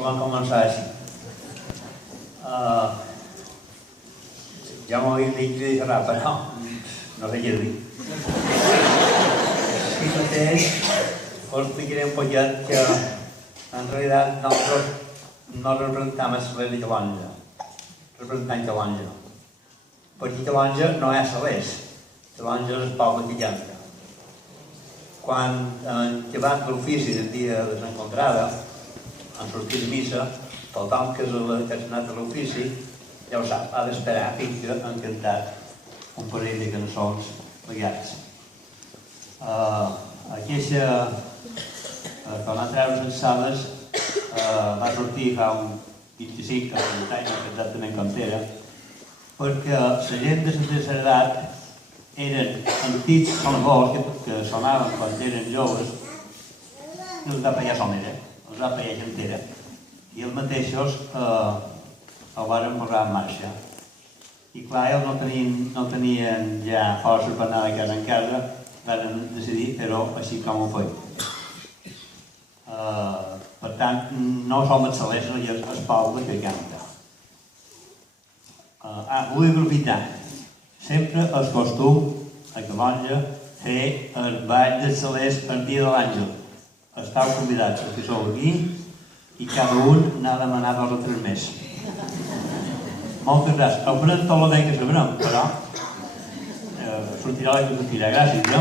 que van començar així. Ja m'ho havien dit que deixarà, però no sé què dir. Si mateix, us explicaré un poquet que en realitat nosaltres no representem Salers i Calonge. Representem Calonge. Perquè Calonge no és Salers. Calonge és el poble que canta. Quan han acabat l'ofici del dia de l'encontrada, han sortit de missa, tothom que ha anat a l'ofici, ja ho sap, ha d'esperar fins que han cantat un parell de cançons plegats. Aquesta, quan van treure les sales, va sortir fa un 25 o 30 anys, no sé exactament com era, perquè la gent de la tercera edat eren antics sonadors que sonaven quan eren joves i els va pagar somera, els va pagar gentera, i els mateixos el van posar en marxa. I clar, ells no tenien ja força per anar de casa en casa, van decidir fer-ho així com ho feien. Per tant, no som els Salers, no hi ha el poble que canta. Vull aprofitar. Sempre és costum a Calonge fer el ball dels Salers el dia de l'Àngel. Esteu convidats els que sou aquí i cada un n'ha de demanar 2 o 3 més. Moltes gràcies. Ho farem tot el bé que sabrem, però sortirà la que sortirà. Gràcies, no?